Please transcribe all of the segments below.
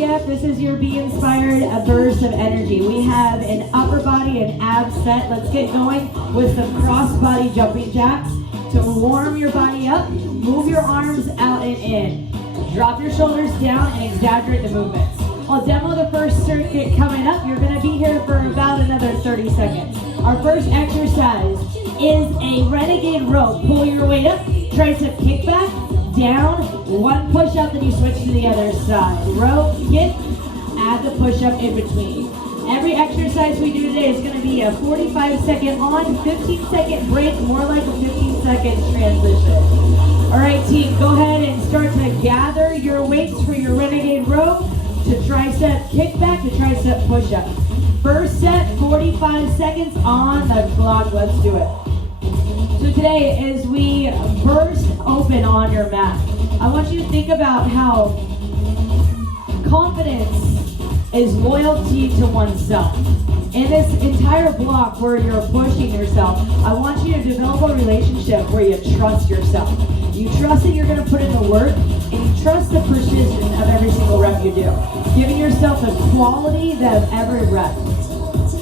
BF, this is your Be Inspired a burst of energy. We have an upper body and ab set. Let's get going with some cross body jumping jacks to warm your body up. Move your arms out and in. Drop your shoulders down and exaggerate the movements. I'll demo the first circuit coming up. You're going to be here for about another 30 seconds. Our first exercise is a renegade row. Pull your weight up, tricep kickback, down, one push up, then you switch to the other side. Row, kick, add the push up in between. Every exercise we do today is going to be a 45-second on, 15-second break, more like a 15-second transition. All right, team, go ahead and start to gather your weights for your renegade row to tricep kickback to tricep push up. First set, 45 seconds on the clock. Let's do it. So today, as we burst open on your mat, I want you to think about how confidence is loyalty to oneself. In this entire block where you're pushing yourself, I want you to develop a relationship where you trust yourself. You trust that you're going to put in the work, and you trust the precision of every single rep you do. Giving yourself the quality of every rep.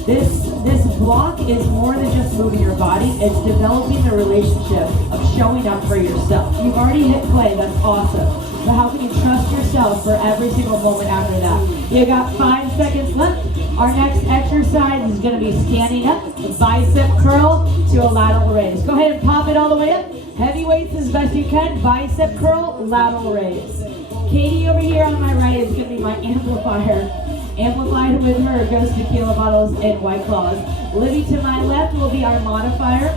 This block is more than just moving your body, it's developing the relationship of showing up for yourself. You've already hit play, that's awesome. But how can you trust yourself for every single moment after that? You got 5 seconds left. Our next exercise is going to be standing up, bicep curl to a lateral raise. Go ahead and pop it all the way up. Heavy weights as best you can, bicep curl, lateral raise. Katie over here on my right is going to be my amplifier. Amplified with her goes tequila bottles and White Claws. Libby to my left will be our modifier.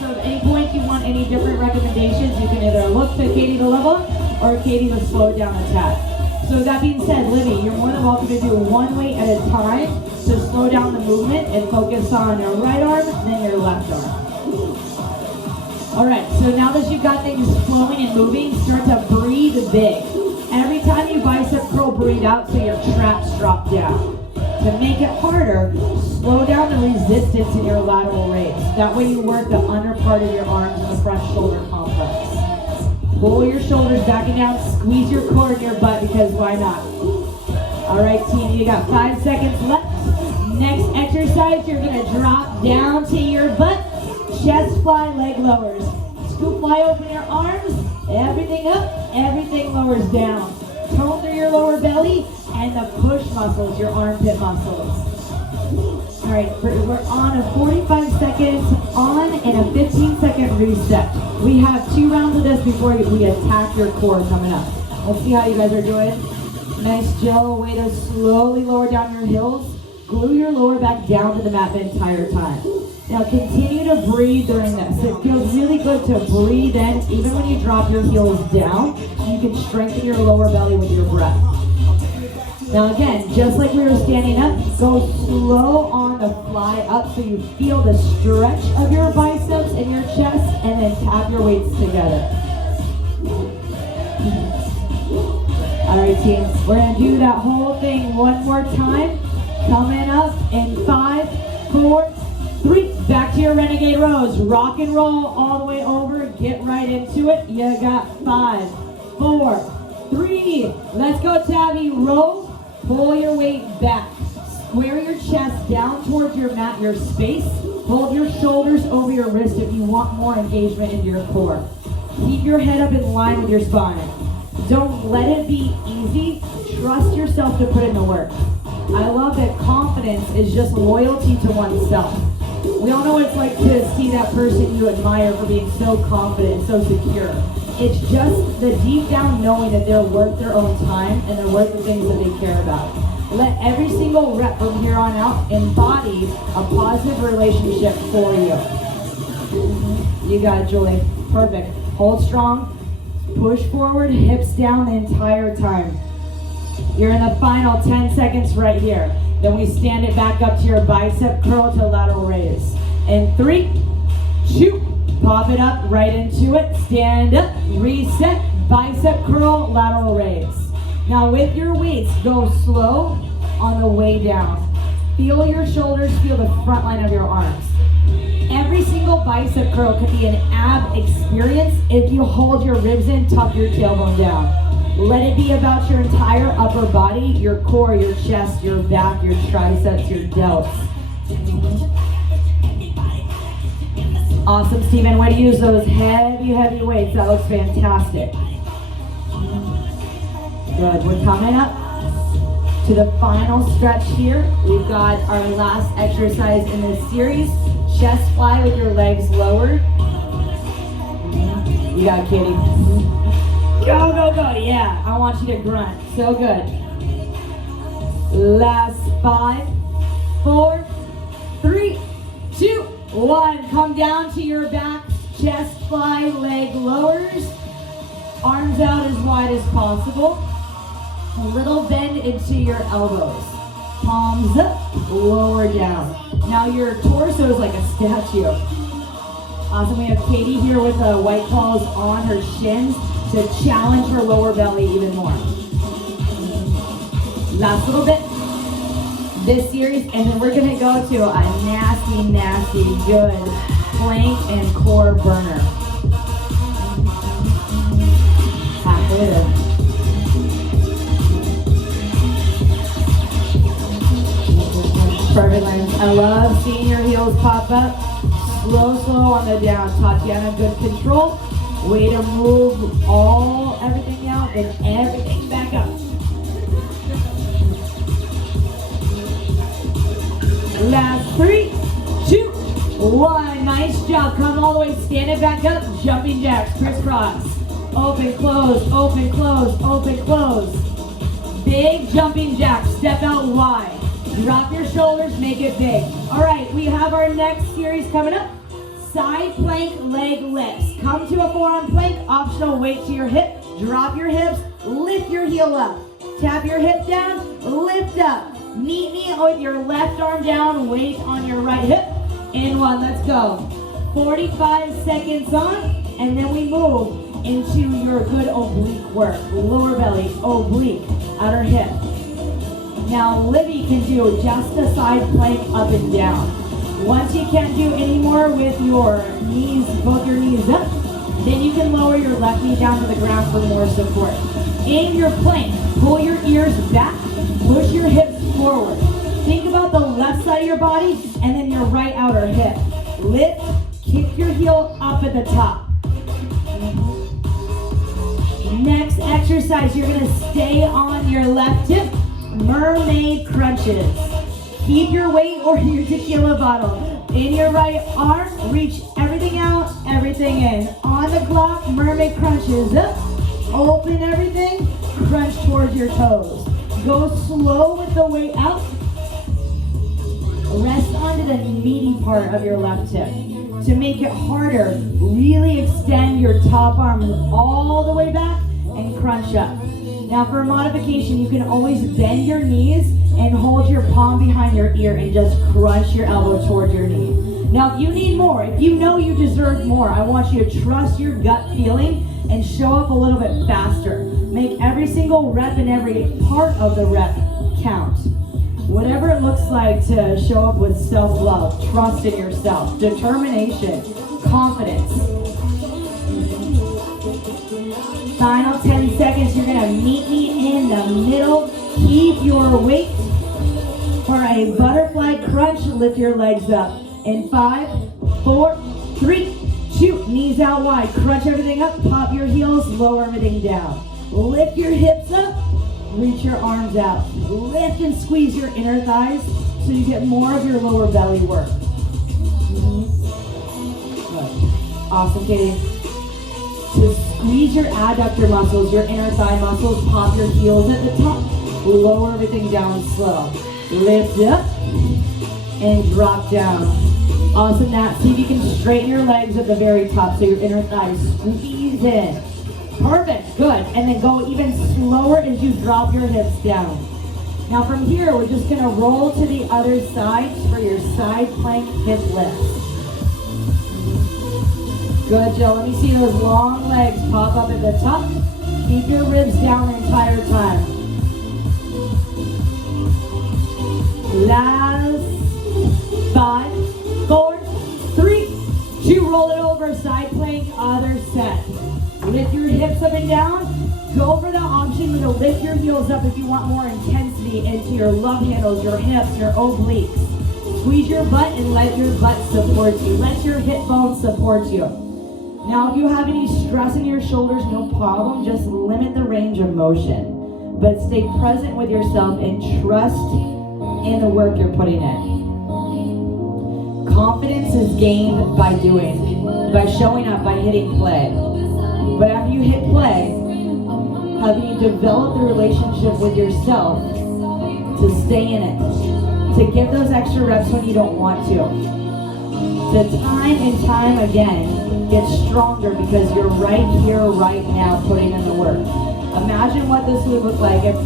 So at any point you want any different recommendations, you can either look to Katie to level or Katie to slow it down a tad. So that being said, Libby, you're more than welcome to do one weight at a time to slow down the movement and focus on your right arm and then your left arm. All right, so now that you've got things flowing and moving, start to breathe big. Every time you bicep curl, breathe out so your traps drop down. To make it harder, slow down the resistance in your lateral raise. That way you work the under part of your arms and the front shoulder complex. Pull your shoulders back and down, squeeze your core in your butt because why not? All right, team, you got 5 seconds left. Next exercise, you're gonna drop down to your butt, chest fly, leg lowers. Scoop fly open your arms, everything up, everything lowers down. Tone through your lower belly and the push muscles, your armpit muscles. All right, we're on a 45 seconds on and a 15-second reset. We have 2 rounds of this before we attack your core coming up. Let's see how you guys are doing. Nice, Jill, way to slowly lower down your heels. Glue your lower back down to the mat the entire time. Now continue to breathe during this. It feels really good to breathe in. Even when you drop your heels down, you can strengthen your lower belly with your breath. Now again, just like we were standing up, go slow on the fly up so you feel the stretch of your biceps and your chest, and then tap your weights together. All right, team, we're gonna do that whole thing one more time. Coming up in 5, 4, 3, back to your renegade rows. Rock and roll all the way over. Get right into it. You got 5, 4, 3. Let's go, Tabby. Row. Pull your weight back. Square your chest down towards your mat, your space. Hold your shoulders over your wrist if you want more engagement in your core. Keep your head up in line with your spine. Don't let it be easy. Trust yourself to put in the work. I love that confidence is just loyalty to oneself. We all know what it's like to see that person you admire for being so confident, so secure. It's just the deep down knowing that they're worth their own time and they're worth the things that they care about. Let every single rep from here on out embody a positive relationship for you. You got it, Julie. Perfect. Hold strong. Push forward, hips down the entire time. You're in the final 10 seconds right here. Then we stand it back up to your bicep curl to lateral raise. In 3, 2, pop it up right into it. Stand up, reset, bicep curl, lateral raise. Now with your weights, go slow on the way down. Feel your shoulders, feel the front line of your arms. Every single bicep curl could be an ab experience if you hold your ribs in, tuck your tailbone down. Let it be about your entire upper body, your core, your chest, your back, your triceps, your delts. Awesome, Stephen. Way to use those heavy, heavy weights. That looks fantastic. Good. We're coming up to the final stretch here. We've got our last exercise in this series. Chest fly with your legs lowered. You got it, Katie. Go, go, go. Yeah, I want you to grunt. So good. Last 5, 4, 3, 2, 1. Come down to your back. Chest fly, leg lowers. Arms out as wide as possible. A little bend into your elbows. Palms up, lower down. Now your torso is like a statue. Awesome, we have Katie here with the white claws on her shins to challenge her lower belly even more. Last little bit. This series, and then we're gonna go to a nasty, nasty, good plank and core burner. Halfway there. Perfect, Lens. I love seeing your heels pop up. Slow, slow on the down. Tatiana, good control. Way to move everything out and everything back up. Last 3, 2, 1. Nice job. Come all the way. Stand it back up. Jumping jacks. Crisscross. Open, close, open, close, open, close. Big jumping jacks. Step out wide. Drop your shoulders, make it big. All right, we have our next series coming up. Side plank, leg lifts. Come to a forearm plank, optional weight to your hip. Drop your hips, lift your heel up. Tap your hip down, lift up. Meet me with your left arm down, weight on your right hip. In 1, let's go. 45 seconds on, and then we move into your good oblique work. Lower belly, oblique, outer hip. Now Libby can do just a side plank up and down. Once you can't do any more with your knees, both your knees up, then you can lower your left knee down to the ground for more support. In your plank, pull your ears back, push your hips forward. Think about the left side of your body and then your right outer hip. Lift, kick your heel up at the top. Next exercise, you're gonna stay on your left hip. Mermaid crunches. Keep your weight or your tequila bottle in your right arm. Reach everything out, everything in. On the clock, mermaid crunches. Up, open everything, crunch towards your toes. Go slow with the weight out. Rest onto the meaty part of your left hip. To make it harder, really extend your top arm all the way back and crunch up. Now for a modification, you can always bend your knees and hold your palm behind your ear and just crunch your elbow towards your knee. Now if you need more, if you know you deserve more, I want you to trust your gut feeling and show up a little bit faster. Make every single rep and every part of the rep count. Whatever it looks like to show up with self-love, trust in yourself, determination, confidence. Final 10 seconds, you're gonna meet me in the middle. Keep your weight for a butterfly crunch. Lift your legs up. In 5, 4, 3, 2, knees out wide. Crunch everything up, pop your heels, lower everything down. Lift your hips up, reach your arms out. Lift and squeeze your inner thighs so you get more of your lower belly work. Good. Awesome, Katie. To squeeze your adductor muscles, your inner thigh muscles, pop your heels at the top, lower everything down slow. Lift up and drop down. Awesome, Nat. See if you can straighten your legs at the very top so your inner thighs squeeze in. Perfect, good. And then go even slower as you drop your hips down. Now from here, we're just gonna roll to the other side for your side plank hip lift. Good, Jill. Let me see those long legs pop up at the top. Keep your ribs down the entire time. Last 5, 4, 3, 2. Roll it over. Side plank, other set. Lift your hips up and down. Go for the option to lift your heels up if you want more intensity into your love handles, your hips, your obliques. Squeeze your butt and let your butt support you. Let your hip bones support you. Now, if you have any stress in your shoulders, no problem. Just limit the range of motion. But stay present with yourself and trust in the work you're putting in. Confidence is gained by doing, by showing up, by hitting play. But after you hit play, having you develop the relationship with yourself to stay in it, to give those extra reps when you don't want to time and time again get stronger because you're right here, right now, putting in the work. Imagine what this would look like if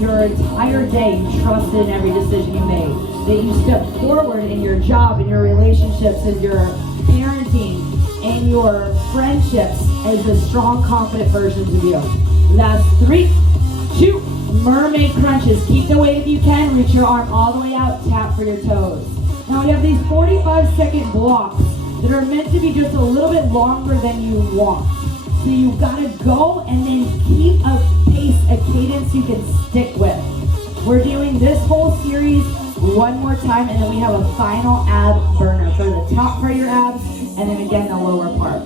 your entire day you trusted in every decision you made, that you stepped forward in your job, in your relationships, in your parenting, and your friendships as the strong, confident versions of you. Last 3, 2, Mermaid Crunches. Keep the weight if you can. Reach your arm all the way out. Tap for your toes. Now we have these 45-second blocks that are meant to be just a little bit longer than you want. So you've got to go and then keep a pace, a cadence you can stick with. We're doing this whole series one more time, and then we have a final ab burner for the top part of your abs, and then again the lower part.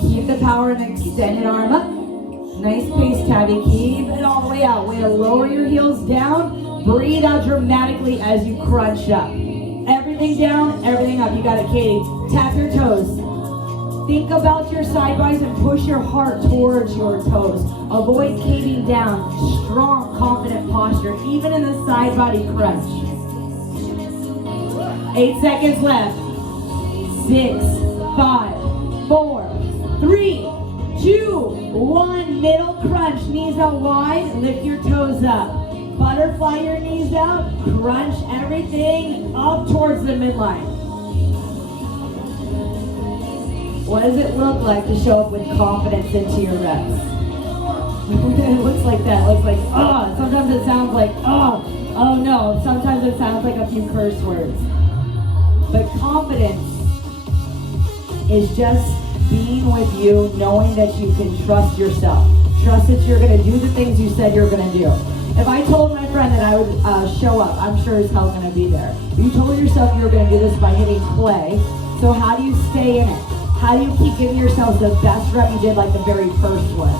Keep the power and extended arm up. Nice pace, Tabby. Keep it all the way out. Way to lower your heels down. Breathe out dramatically as you crunch up. Everything down, everything up. You got it, Katie. Tap your toes. Think about your side bodies and push your heart towards your toes. Avoid caving down. Strong, confident posture, even in the side body crunch. 8 seconds left. 6, 5, 4, 3, 2, 1. Middle crunch. Knees out wide. Lift your toes up. Butterfly your knees out. Crunch everything up towards the midline. What does it look like to show up with confidence into your reps? It looks like that. It looks like, oh. Sometimes it sounds like, oh. Oh no. Sometimes it sounds like a few curse words. But confidence is just being with you, knowing that you can trust yourself. Trust that you're going to do the things you said you're going to do. If I told my friend that I would show up, I'm sure as hell going to be there. You told yourself you were going to do this by hitting play. So how do you stay in it? How do you keep giving yourself the best rep you did like the very first one?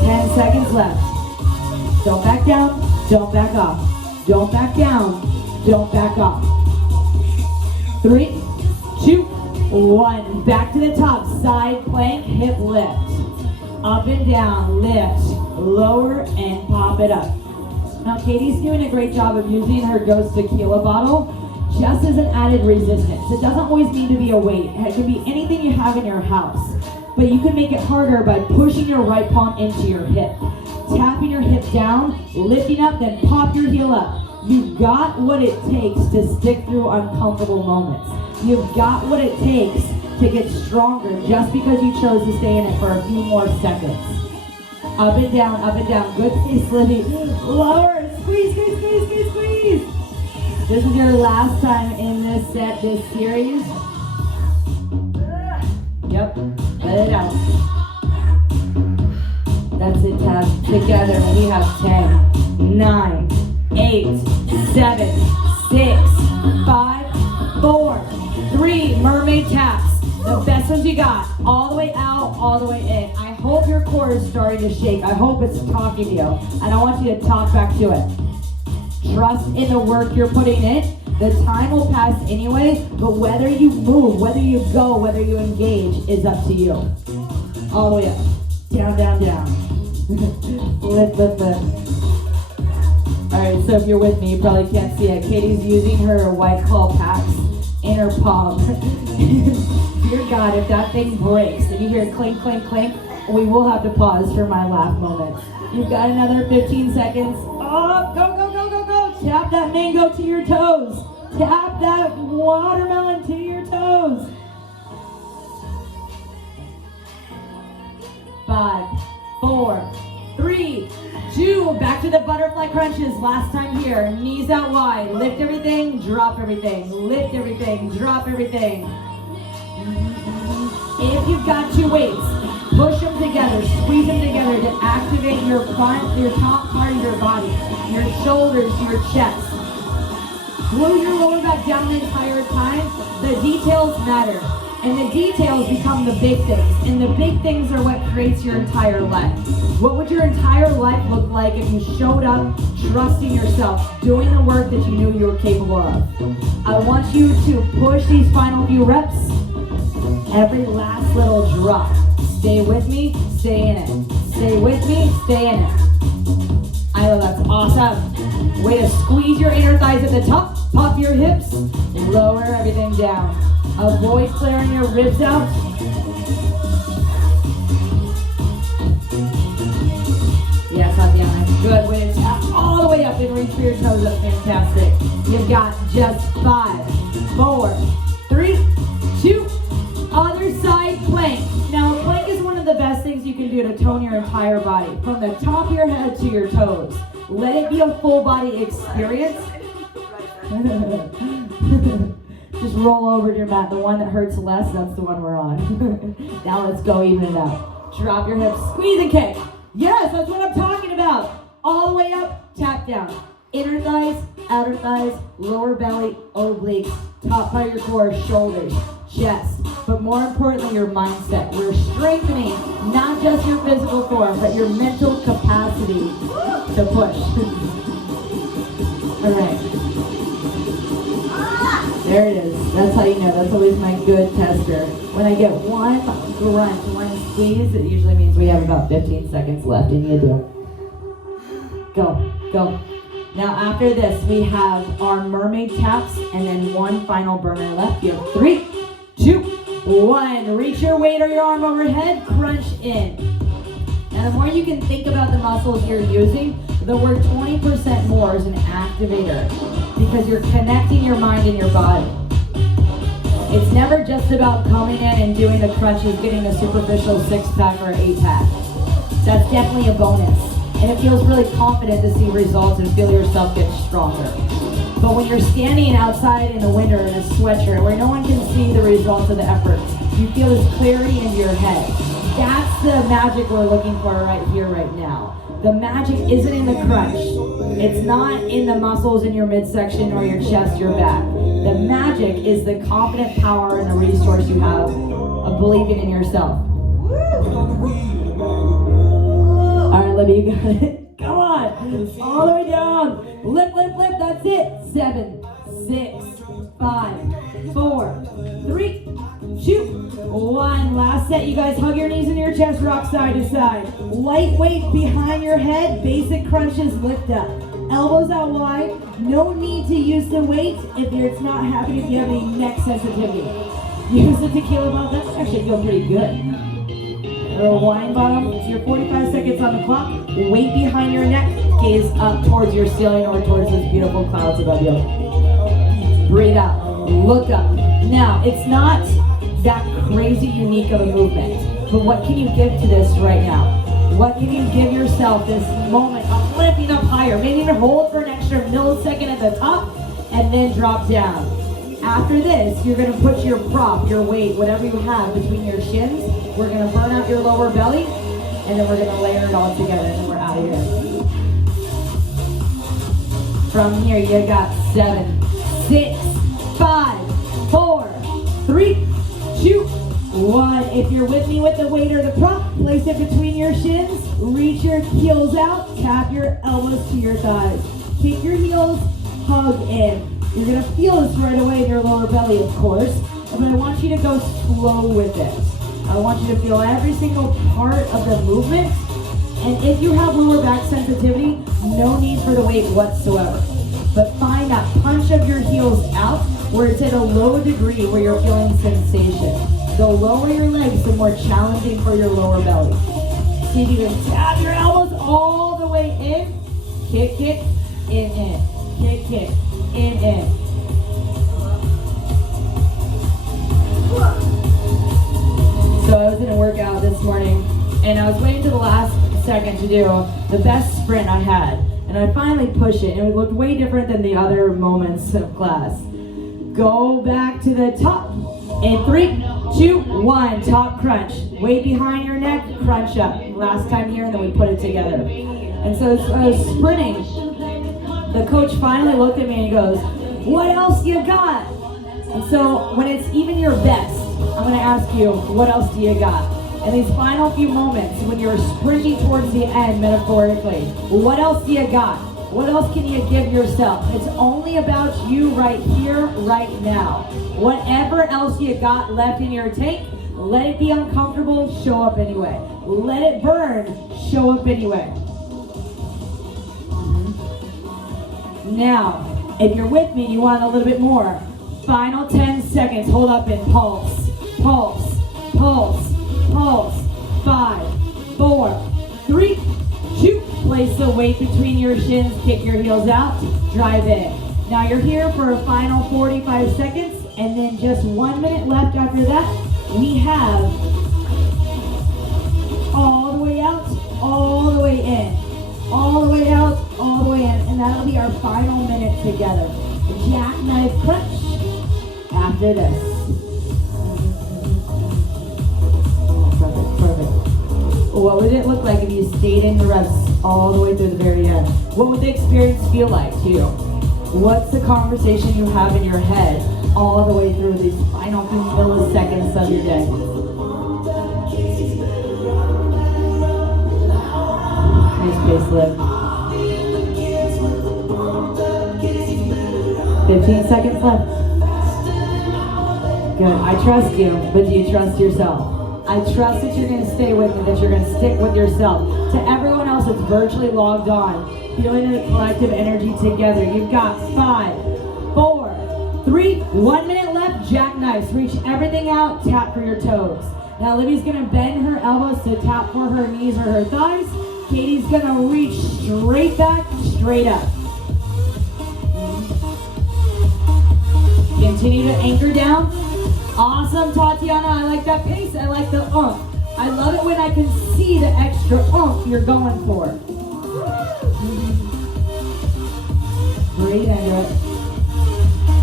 10 seconds left. Don't back down. Don't back off. Don't back down. Don't back off. 3, 2, 1. Back to the top. Side plank, hip lift. Up and down, lift, lower, and pop it up. Now Katie's doing a great job of using her Ghost Tequila bottle just as an added resistance. It doesn't always need to be a weight. It can be anything you have in your house. But you can make it harder by pushing your right palm into your hip. Tapping your hip down, lifting up, then pop your heel up. You've got what it takes to stick through uncomfortable moments. You've got what it takes to get stronger just because you chose to stay in it for a few more seconds. Up and down, up and down. Good pace, Libby. Lower. Squeeze, squeeze, squeeze, squeeze, squeeze. This is your last time in this set, this series. Yep. Let it out. That's it, Tab. Together, we have 10, 9, 8, 7, 6, 5, 4, 3. Mermaid taps. The best ones you got. All the way out, all the way in. I hope your core is starting to shake. I hope it's talking to you. And I want you to talk back to it. Trust in the work you're putting in. The time will pass anyway, but whether you move, whether you go, whether you engage is up to you. All the way up. Down, down, down. Lift, lift, lift. Alright, so if you're with me, you probably can't see it. Katie's using her White Claw packs in her palm. Dear God, if that thing breaks and you hear clink, clink, clink, we will have to pause for my laugh moment. You've got another 15 seconds. Oh, go, go, go, go, go. Tap that mango to your toes. Tap that watermelon to your toes. 5, 4, 3, 2. Back to the butterfly crunches. Last time here. Knees out wide. Lift everything, drop everything. Lift everything, drop everything. If you've got 2 weights, Push them together, squeeze them together to activate your top part of your body, your shoulders, your chest. Glue your lower back down the entire time. The details matter. And the details become the big things. And the big things are what creates your entire life. What would your entire life look like if you showed up trusting yourself, doing the work that you knew you were capable of? I want you to push these final few reps. Every last little drop. Stay with me, stay in it. Stay with me, stay in it. I know that's awesome. Way to squeeze your inner thighs at the top. Pop your hips, lower everything down. Avoid flaring your ribs out. Yes, Tatiana. Good. Way to tap all the way up and reach for your toes up. Fantastic. You've got just 5, 4, 3, 2. Other side plank. Now, a plank is one of the best things you can do to tone your entire body, from the top of your head to your toes. Let it be a full body experience. Just roll over to your mat. The one that hurts less, that's the one we're on. Now let's go even it out. Drop your hips, squeeze and kick. Yes, that's what I'm talking about. All the way up, tap down. Inner thighs, outer thighs, lower belly, obliques, top part of your core, shoulders, chest. But more importantly, your mindset. We're strengthening not just your physical form, but your mental capacity to push. All right. There it is. That's how you know. That's always my good tester. When I get one grunt, one squeeze, it usually means we have about 15 seconds left, and you do. Go, go. Now after this, we have our mermaid taps, and then one final burner left. You have 3, 2, 1. Reach your weight or your arm overhead, crunch in. Now the more you can think about the muscles you're using, the word 20% more is an activator, because you're connecting your mind and your body. It's never just about coming in and doing the crunches, getting a superficial 6-pack or 8-pack. That's definitely a bonus. And it feels really confident to see results and feel yourself get stronger. But when you're standing outside in the winter in a sweatshirt where no one can see the results of the effort, you feel this clarity in your head. That's the magic we're looking for right here, right now. The magic isn't in the crunch. It's not in the muscles in your midsection or your chest, your back. The magic is the confident power and the resource you have of believing in yourself. All right, Libby, you got it. Come on. All the way down. Lift, lift, lift. That's it. 7, 6, 5, 4, 3, 2, 1. Last set, you guys. Hug your knees into your chest, rock side to side. Light weight behind your head. Basic crunches, lift up. Elbows out wide. No need to use the weight if it's not happening if you have any neck sensitivity. Use the tequila bottle. That's actually feel pretty good. A little wine bottom. It's your 45 seconds on the clock. Weight behind your neck. Gaze up towards your ceiling or towards those beautiful clouds above you. Breathe out. Look up. Now, it's not that crazy unique of a movement, but what can you give to this right now? What can you give yourself this moment of lifting up higher? Maybe even hold for an extra millisecond at the top and then drop down. After this, you're going to put your prop, your weight, whatever you have between your shins. We're going to burn out your lower belly, and then we're going to layer it all together, and then we're out of here. From here, you got 7, 6, 5, 4, 3, 2, 1. If you're with me with the weight or the prop, place it between your shins, reach your heels out, tap your elbows to your thighs. Kick your heels, hug in. You're going to feel this right away in your lower belly, of course, but I want you to go slow with it. I want you to feel every single part of the movement. And if you have lower back sensitivity, no need for the weight whatsoever. But find that punch of your heels out where it's at a low degree where you're feeling sensation. The lower your legs, the more challenging for your lower belly. See if you can tap your elbows all the way in. Kick, kick, in. Kick, kick, in. So I was in a workout this morning, and I was waiting to the last second to do the best sprint I had. And I finally pushed it, and it looked way different than the other moments of class. Go back to the top in 3, 2, 1. Top crunch. Weight behind your neck, crunch up. Last time here, and then we put it together. And so sprinting, the coach finally looked at me and he goes, what else you got? And so when it's even your best, I'm going to ask you, what else do you got? In these final few moments, when you're sprinting towards the end, metaphorically, what else do you got? What else can you give yourself? It's only about you right here, right now. Whatever else you got left in your tank, let it be uncomfortable, show up anyway. Let it burn, show up anyway. Now, if you're with me, you want a little bit more. Final 10 seconds, hold up in pulse, pulse, pulse, pulse. 5, 4, 3, 2. Place the weight between your shins, kick your heels out, drive in. Now you're here for a final 45 seconds, and then just 1 minute left after that. We have all the way out, all the way in. All the way out, all the way in. And that'll be our final minute together. Jackknife crunch after this. Perfect. What would it look like if you stayed in the reps all the way through the very end? What would the experience feel like to you? What's the conversation you have in your head all the way through these final few milliseconds of your day? Nice pace lift. 15 seconds left. Good. I trust you, but do you trust yourself? I trust that you're going to stay with me, that you're going to stick with yourself. To everyone else that's virtually logged on, feeling the collective energy together, you've got 5, 4, 3, 1 minute left. Jackknives. Reach everything out. Tap for your toes. Now Libby's going to bend her elbows to tap for her knees or her thighs. Katie's going to reach straight back, straight up. Continue to anchor down. Awesome, Tatiana. I like that pace. I like the oomph. I love it when I can see the extra oomph you're going for. Breathe into it.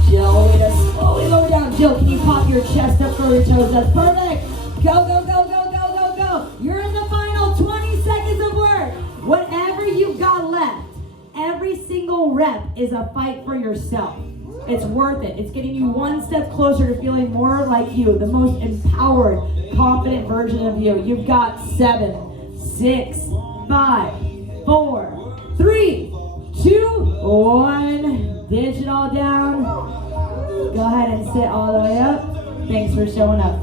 Jill, way to slowly lower down. Jill, can you pop your chest up for your toes? That's perfect. Go, go, go, go, go, go, go. You're in the final 20 seconds of work. Whatever you've got left, every single rep is a fight for yourself. It's worth it. It's getting you one step closer to feeling more like you, the most empowered, confident version of you. You've got 7, 6, 5, 4, 3, 2, 1. Dish it all down. Go ahead and sit all the way up. Thanks for showing up.